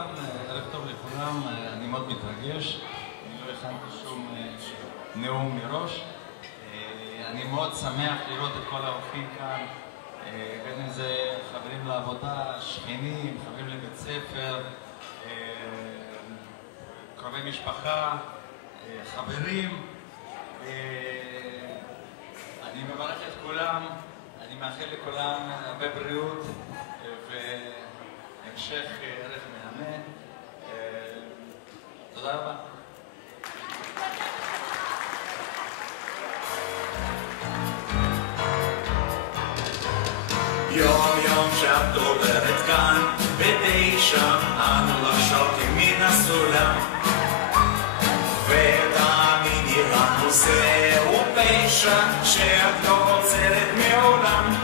לכולם, ערב טוב לכולם, אני מאוד מתרגש, אני לא הכנתי שום נאום מראש. אני מאוד שמח לראות את כל האורחים כאן, בין אם זה חברים לעבודה, שכנים, חברים לבית ספר, קרובי משפחה, חברים. אני מברך את כולם, אני מאחל לכולם הרבה בריאות והמשך ערב מהמם. תודה רבה. יום יום שאת עוברת כאן ב9 אנו לחשוב מן הסולם ותאמיני לנו זהו פשע שאת לא עוצרת מעולם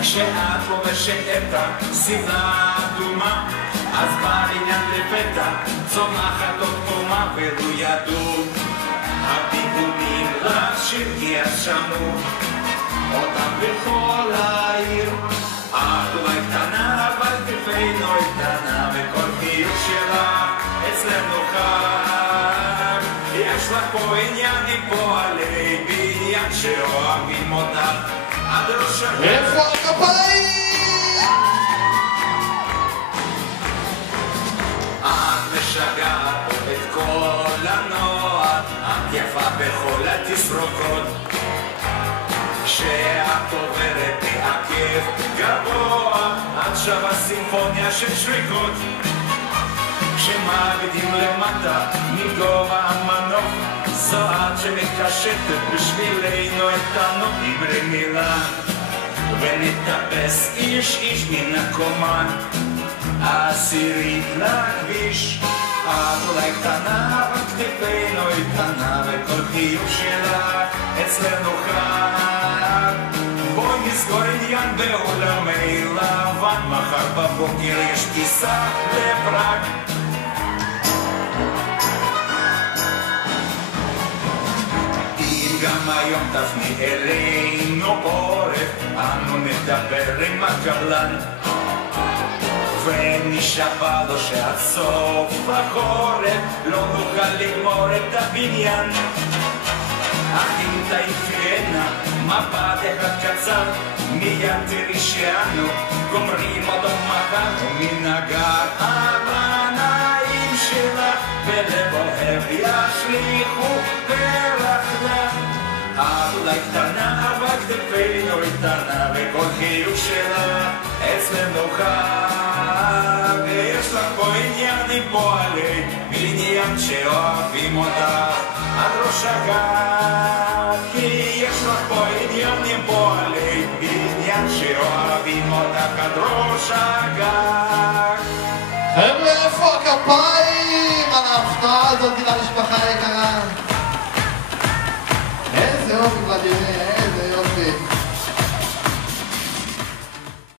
כשאת לובשת את השמלה האדומה אז בעניין לפתע צומחת עוד קומה ולו ידעו הפיגומים לשיר כי את שמעו אותם בכל העיר את אולי קטנה אבל כתפינו איתנה וכל חיוך שלך אצלנו חג יש לך פה עניינים פועלי בניין שאוהבים אותך עד ראש הגן איפה הכפיים? את משגעת פה את כל הנוער את יפה בכל התסרוקות כשאת עוברת בעקב גבוה את שווה סימפוניה של שריקות כשמגדים למטה מגובה המנוף זו את שמקשטת בשבילנו את הנוף דברי מילה ונטפס איש איש מן הקומה העשירית לכביש את אולי קטנה אבל כתפינו איתנה וכל חיוך שלך אצלנו חג בואי נסגור עניין בעולמי לבן מחר בבוקר יש טיסה לפראג אם גם היום תפני אלינו עורף אנו נדבר עם הקבלן ונשבע לו שעד סוף החורף לא נוכל לגמור את הבניין אך אם תאפיינה מבט אחד קצר מיד תראי שאנו גומרים אותו מחר ומן הגר הבנאים שלך בלב אוהב ישליכו פרח לך את אולי קטנה אבל כתפינו איתנה וכל חיוך שלך אצלנו חג ויש לך פה עניינים פועלי בניין שאוהבים אותך עד ראש הגג כי יש לך פה עניינים פועלי בניין שאוהבים אותך עד ראש הגג